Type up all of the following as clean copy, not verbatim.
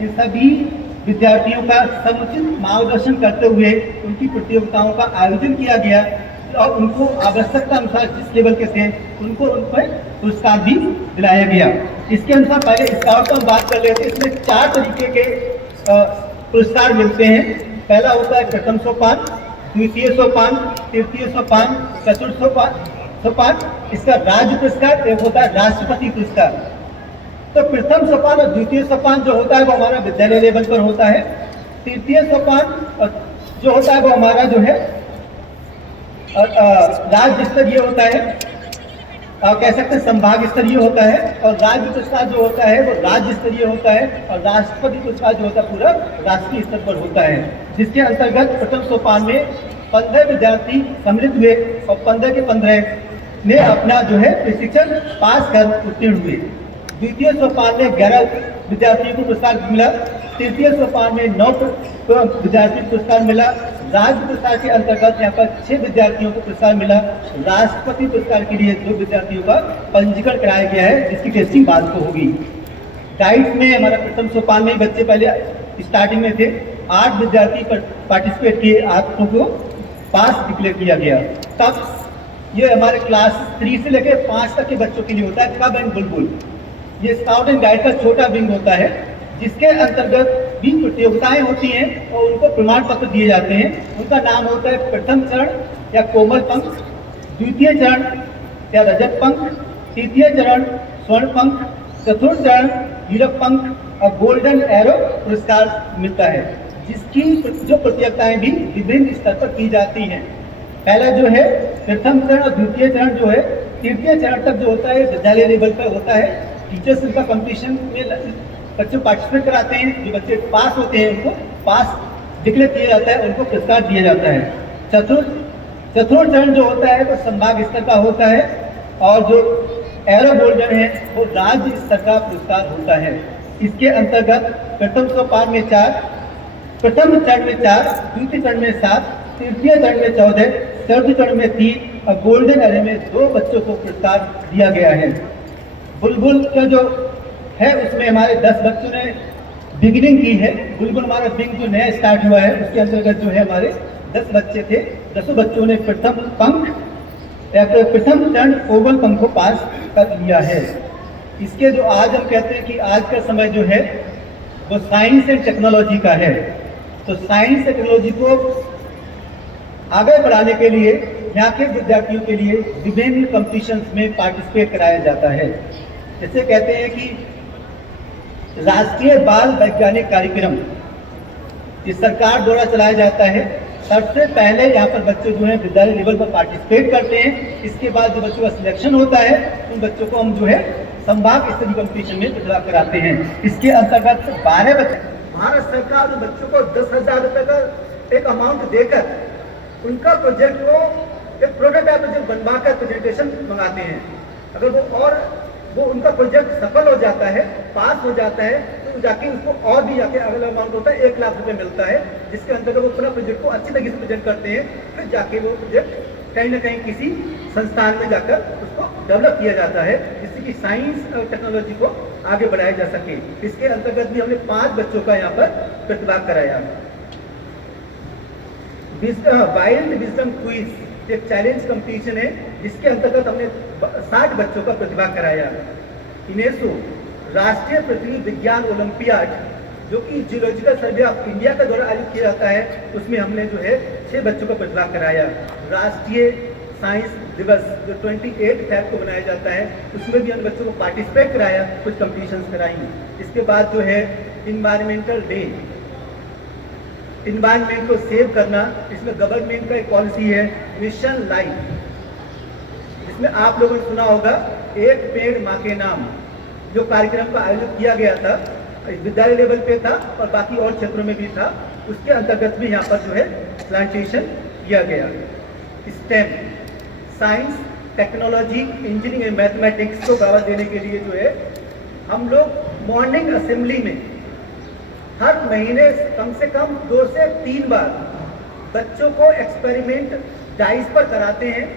इन सभी विद्यार्थियों का समुचित मार्गदर्शन करते हुए उनकी प्रतियोगिताओं का आयोजन किया गया और उनको आवश्यकता अनुसार जिस लेवल के थे उनको उन पर पुरस्कार भी दिलाया गया। इसके अनुसार पहले स्काउट का बात कर लेते हैं। इसमें 4 तरीके के पुरस्कार मिलते हैं। पहला होता है प्रथम सोपान, द्वितीय सोपान, तृतीय सोपान, चतुर्थ सोपान। इसका राज्य पुरस्कार, एक होता है राष्ट्रपति पुरस्कार। तो प्रथम सोपान और द्वितीय सोपान जो होता है वो हमारा विद्यालय लेवल पर होता है। तृतीय सोपान जो होता है वो हमारा जो है राज्य स्तरीय होता है, कह सकते हैं संभाग स्तरीय होता है। और राज्य पुरस्कार जो होता है वो राज्य स्तरीय होता है और राष्ट्रपति पुरस्कार जो होता है पूरा राष्ट्रीय स्तर पर होता है। जिसके अंतर्गत प्रथम सोपान में 15 विद्यार्थी सम्मिलित हुए और 15 के 15 ने अपना जो है प्रशिक्षण पास कर उत्तीर्ण हुए। द्वितीय सोपान में 11 विद्यार्थियों को पुरस्कार मिला। तृतीय सोपान में 9 विद्यार्थी को पुरस्कार मिला। राज्य पुरस्कार के अंतर्गत यहाँ पर 6 विद्यार्थियों को पुरस्कार मिला। राष्ट्रपति पुरस्कार के लिए 2 विद्यार्थियों का पंजीकरण कराया गया है, जिसकी टेस्टिंग बाद को होगी। डाइट में हमारा प्रथम सोपान में बच्चे पहले स्टार्टिंग में थे, 8 विद्यार्थी पार्टिसिपेट किए, 8 को पास डिक्लेयर किया गया। तब ये हमारे क्लास 3 से लेकर 5 तक के बच्चों के लिए होता है कब एंड बुलबुल। ये स्काउट एंड गाइड का छोटा विंग होता है, जिसके अंतर्गत भी प्रतियोगिताएं होती हैं और उनको प्रमाण पत्र दिए जाते हैं। उनका नाम होता है प्रथम चरण या कोमल पंख, द्वितीय चरण या रजत पंख, तृतीय चरण स्वर्ण पंख, चतुर्थ चरण हीरक पंख और गोल्डन एरो पुरस्कार मिलता है। जिसकी जो प्रतियोगिताएं भी विभिन्न स्तर पर की जाती हैं। पहला जो है प्रथम चरण और द्वितीय चरण जो है, तृतीय चरण तक जो होता है विद्यालय लेवल पर होता है। टीचर्स उनका कंपटीशन में बच्चे पार्टिसिपेट कराते हैं। जो बच्चे पास होते हैं उनको पास डिक्लेयर किया जाता है, उनको पुरस्कार दिया जाता है। चतुर्थ चरण जो होता है वो संभाग स्तर का होता है और जो एरो गोल्डन है वो राज्य स्तर का पुरस्कार होता है। इसके अंतर्गत प्रथम सोपान में 4, प्रथम चरण में 4, द्वितीय चरण में 7, तृतीय चरण में 14, चतुर्थ चरण में 3 और गोल्डन एरो में 2 बच्चों को पुरस्कार दिया गया है। बुलबुल का जो है उसमें हमारे 10 बच्चों ने बिगिनिंग की है। बुलबुल हमारा विंग जो नया स्टार्ट हुआ है उसके अंतर्गत जो है हमारे 10 बच्चे थे। 10 बच्चों ने प्रथम पंख या फिर प्रथम चरण कोमल पंख को पास कर लिया है। इसके जो आज हम कहते हैं कि आज का समय जो है वो साइंस एंड टेक्नोलॉजी का है। तो साइंस टेक्नोलॉजी को आगे बढ़ाने के लिए यहाँ के विद्यार्थियों के लिए विभिन्न कॉम्पिटिशन्स में पार्टिसिपेट कराया जाता है। जैसे कहते हैं कि राष्ट्रीय बाल वैज्ञानिक कार्यक्रम ये सरकार द्वारा चलाया जाता है। सबसे पहले यहाँ पर बच्चे जो है विद्यालय लेवल पर पार्टिसिपेट करते हैं। इसके बाद जो बच्चों का सिलेक्शन होता है उन बच्चों को हम जो है संभाग स्तरीय कॉम्पिटिशन में प्रतिभा कराते हैं। इसके अंतर्गत 12 बच्चे, भारत सरकार उन बच्चों को 10,000 रुपये का एक अमाउंट देकर उनका प्रोजेक्ट को एक प्रोटोटाइप प्रोजेक्ट बनवाकर प्रेजेंटेशन मंगाते हैं। अगर वो उनका प्रोजेक्ट सफल हो जाता है, पास हो जाता है, तो जाके उसको और भी जाके अगला अमाउंट होता है 1 लाख रुपए मिलता है, जिसके अंतर्गत वो पूरा प्रोजेक्ट को अच्छी तरीके से प्रेजेंट करते हैं। फिर जाके वो प्रोजेक्ट कहीं ना कहीं किसी संस्थान में जाकर उसको डेवलप किया जाता है, जिससे कि साइंस और टेक्नोलॉजी को आगे बढ़ाया जा सके। इसके अंतर्गत भी हमने 5 बच्चों का यहाँ पर प्रतिभा कराया। वाइल्ड विजडम क्विज एक चैलेंज कंपटीशन है, जिसके अंतर्गत हमने 60 बच्चों का प्रतिभा कराया। इनेसो राष्ट्रीय पृथ्वी विज्ञान ओलंपियाड जो कि जियोलॉजिकल सर्वे ऑफ इंडिया का द्वारा आयोजित किया जाता है, उसमें हमने जो है 6 बच्चों का प्रतिभा कराया। राष्ट्रीय साइंस दिवस जो 28 फेब को मनाया जाता है, उसमें भी हम बच्चों को पार्टिसिपेट कराया, कुछ कंपटीशंस कराई। इसके बाद जो है इन्वायरमेंटल डे, इन्वायरमेंट को सेव करना, इसमें गवर्नमेंट का एक पॉलिसी है मिशन लाइफ। इसमें आप लोगों ने सुना होगा एक पेड़ माँ के नाम, जो कार्यक्रम का आयोजन किया गया था, विद्यालय लेवल पे था और बाकी और क्षेत्रों में भी था। उसके अंतर्गत भी यहाँ पर जो है प्लांटेशन किया गया। Stem science, technology, engineering and mathematics को बढ़ावा देने के लिए जो है हम लोग मॉर्निंग असेंबली में हर महीने कम से कम 2 से 3 बार बच्चों को एक्सपेरिमेंट डाइस पर कराते हैं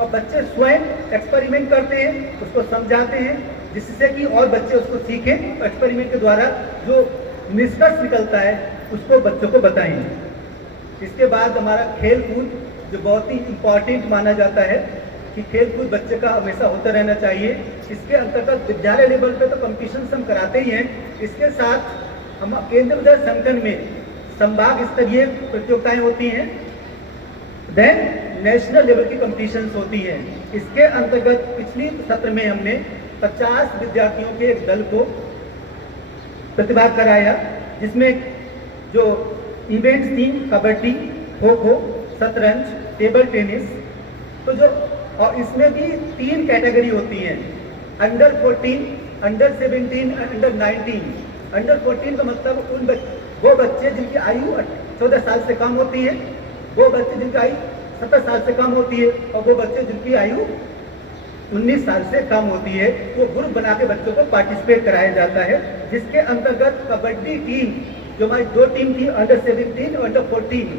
और बच्चे स्वयं एक्सपेरिमेंट करते हैं, उसको समझाते हैं, जिससे कि और बच्चे उसको सीखें। और एक्सपेरिमेंट के द्वारा जो निष्कर्ष निकलता है उसको बच्चों को बताएं। इसके बाद हमारा खेल कूद, जो बहुत ही इम्पॉर्टेंट माना जाता है कि खेल कूद बच्चे का हमेशा होता रहना चाहिए। इसके अंतर्गत विद्यालय लेवल पे तो कॉम्पिटिशन हम कराते ही हैं, इसके साथ हम केंद्रीय विद्यालय संगठन में संभाग स्तरीय प्रतियोगिताएं होती हैं, देन नेशनल लेवल की कॉम्पिटिशन्स होती हैं। इसके अंतर्गत पिछली सत्र में हमने 50 विद्यार्थियों के एक दल को प्रतिभाग कराया, जिसमें जो इवेंट्स थी कबड्डी, खो खो, शतरंज, टेबल टेनिस, तो जो और इसमें भी 3 कैटेगरी होती हैं, अंडर 14, अंडर 17, अंडर 19। अंडर 14 का मतलब वो बच्चे जिनकी आयु 14 साल से कम होती है, वो बच्चे जिनकी आयु 17 साल से कम होती है, और वो बच्चे जिनकी आयु 19 साल से कम होती है। वो ग्रुप बना के बच्चों को पार्टिसिपेट कराया जाता है, जिसके अंतर्गत कबड्डी टीम, जो हमारी 2 टीम थी, अंडर 17 और अंडर 14,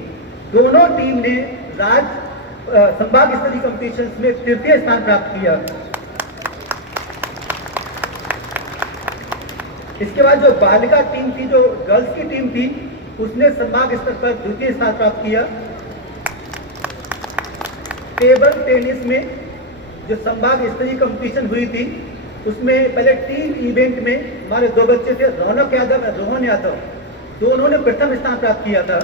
दोनों टीम ने राज्य संभाग स्तरीय कॉम्पिटिशन में 3य स्थान प्राप्त किया। इसके बाद जो बालिका टीम थी, जो गर्ल्स की टीम थी, उसने संभाग स्तर पर 2य स्थान प्राप्त किया। टेबल टेनिस में जो संभाग स्तरीय कॉम्पिटिशन हुई थी, उसमें पहले टीम इवेंट में हमारे 2 बच्चे थे, रौनक यादव और रोहन यादव, दोनों ने प्रथम स्थान प्राप्त किया था।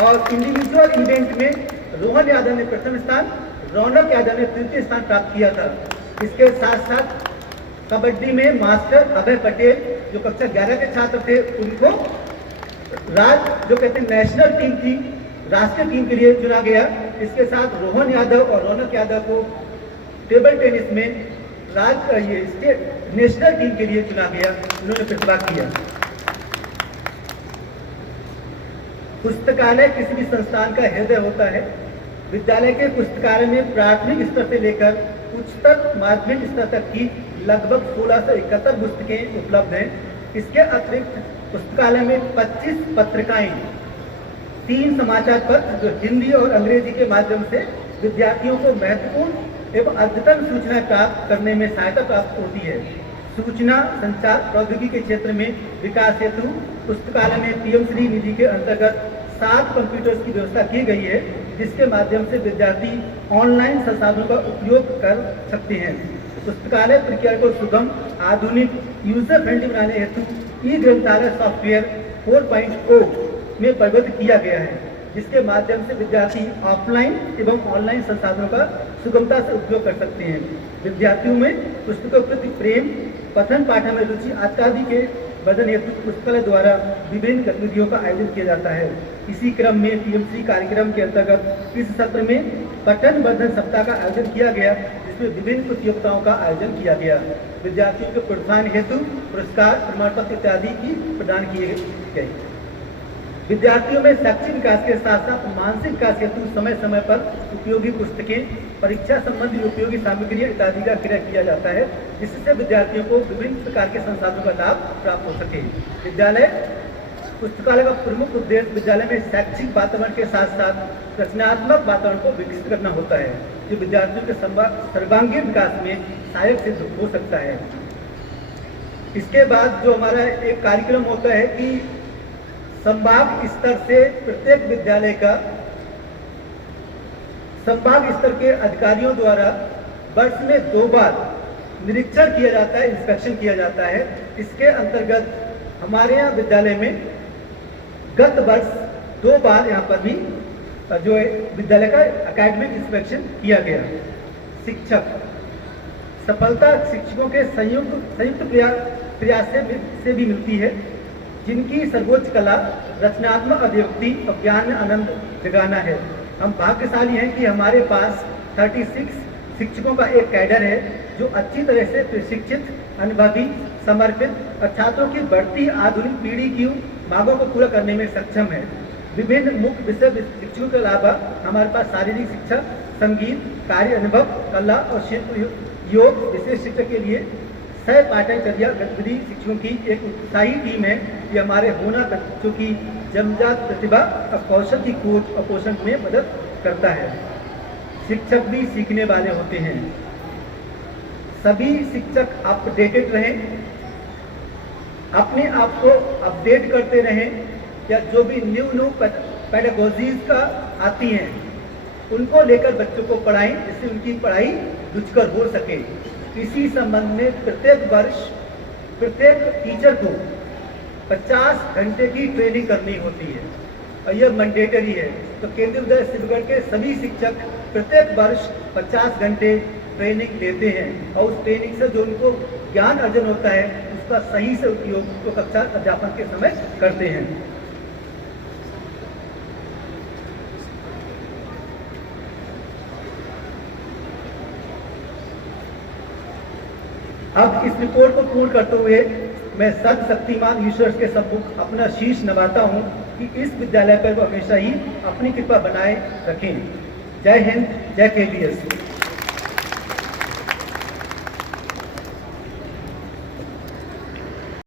और इंडिविजुअल इवेंट में रोहन यादव ने प्रथम स्थान, रौनक यादव ने 3य स्थान प्राप्त किया था। इसके साथ साथ कबड्डी में मास्टर अभय पटेल, जो कक्षा 11 के छात्र थे, उनको जो कहते हैं नेशनल टीम थी, राष्ट्रीय टीम के लिए चुना गया। इसके साथ रोहन यादव और रौनक यादव को टेबल टेनिस में स्टेट नेशनल टीम के लिए चुना गया, उन्होंने प्रतिभाग किया। पुस्तकालय किसी भी संस्थान का हृदय होता है। विद्यालय के पुस्तकालय में प्राथमिक स्तर से लेकर उच्चतर माध्यमिक स्तर तक की लगभग 16 से 71 पुस्तकें उपलब्ध हैं। इसके अतिरिक्त पुस्तकालय में 25 पत्रिकाएं, 3 समाचार पत्र जो हिंदी और अंग्रेजी के माध्यम से विद्यार्थियों को महत्वपूर्ण एवं अद्यतन सूचना प्राप्त करने में सहायता प्राप्त होती है। सूचना संचार प्रौद्योगिकी के क्षेत्र में विकास हेतु पुस्तकालय में पीएम श्री निधि के अंतर्गत 7 कंप्यूटर्स की व्यवस्था की गई है, जिसके माध्यम से विद्यार्थी ऑनलाइन संसाधनों का उपयोग कर सकते हैं। पुस्तकालय प्रक्रिया को सुगम, आधुनिक, यूजर फ्रेंडली बनाने हेतु ई ग्रंथालय सॉफ्टवेयर 4.0 में परिवर्तित किया गया है, जिसके माध्यम से विद्यार्थी ऑफलाइन एवं ऑनलाइन संसाधनों का सुगमता से उपयोग कर सकते हैं। विद्यार्थियों में पुस्तकों के प्रति प्रेम, पठन पाठन में रुचि आदि के वर्धन हेतु पुस्तकालय द्वारा विभिन्न गतिविधियों का आयोजन किया जाता है। इसी क्रम में पीएमसी कार्यक्रम के अंतर्गत इस सत्र में पठन वर्धन सप्ताह का आयोजन किया गया, जिसमें विभिन्न प्रतियोगिताओं का आयोजन किया गया। विद्यार्थियों के प्रोत्साहन हेतु पुरस्कार, प्रमाण पत्र इत्यादि की प्रदान किए गए। विद्यार्थियों में शैक्षिक विकास के साथ साथ मानसिक विकास हेतु समय समय पर उपयोगी पुस्तकें, परीक्षा संबंधी उपयोगी सामग्री इत्यादि का क्रय किया जाता है, जिससे विद्यार्थियों को विभिन्न प्रकार के संसाधनों का लाभ प्राप्त हो सके। विद्यालय पुस्तकालय का प्रमुख उद्देश्य विद्यालय में शैक्षिक वातावरण के साथ साथ रचनात्मक वातावरण को विकसित करना होता है, जो विद्यार्थियों के सर्वांगीण विकास में सहायक सिद्ध हो सकता है। इसके बाद जो हमारा एक कार्यक्रम होता है कि संभाग स्तर से प्रत्येक विद्यालय का संभाग स्तर के अधिकारियों द्वारा वर्ष में 2 बार निरीक्षण किया जाता है, इंस्पेक्शन किया जाता है। इसके अंतर्गत हमारे यहाँ विद्यालय में गत वर्ष 2 बार यहाँ पर भी जो है विद्यालय का एकेडमिक इंस्पेक्शन किया गया। शिक्षक सफलता शिक्षकों के संयुक्त प्रयास से भी मिलती है, जिनकी सर्वोच्च कला रचनात्मक अभिव्यक्ति और ज्ञान में आनंद जगाना है। हम भाग्यशाली हैं कि हमारे पास 36 शिक्षकों का एक कैडर है, जो अच्छी तरह से प्रशिक्षित, अनुभवी, समर्पित और छात्रों की बढ़ती आधुनिक पीढ़ी की मांगों को पूरा करने में सक्षम है। विभिन्न मुख्य विषय शिक्षकों के अलावा हमारे पास शारीरिक शिक्षा, संगीत, कार्य अनुभव, कला और शिल्प, योग विशेष शिक्षक के लिए सह पाठ्यचर्या गतिविधि शिक्षकों की एक उत्साही टीम है। ये हमारे होना बच्चों की जन्मजात प्रतिभा और कौशल की खोज और पोषण में मदद करता है। शिक्षक भी सीखने वाले होते हैं। सभी शिक्षक अपडेटेड रहें, अपने आप को अपडेट करते रहें, या जो भी न्यू पेडागोजीज का आती हैं उनको लेकर बच्चों को पढ़ाएं, जिससे उनकी पढ़ाई रुचिकर हो सके। इसी संबंध में प्रत्येक वर्ष प्रत्येक टीचर को 50 घंटे की ट्रेनिंग करनी होती है और यह मैंडेटरी है। तो केंद्रीय विद्यालय शिवगढ़ के सभी शिक्षक प्रत्येक वर्ष 50 घंटे ट्रेनिंग लेते हैं और उस ट्रेनिंग से जो उनको ज्ञान अर्जन होता है उसका सही से उपयोग तो कक्षा अध्यापन के समय करते हैं। अब इस रिपोर्ट को पूर्ण करते हुए मैं सर्वशक्तिमान ईश्वर के सम्मुख अपना शीश नवाता हूं कि इस विद्यालय पर वो हमेशा ही अपनी कृपा बनाए रखें। जय हिंद, जय केवीएस।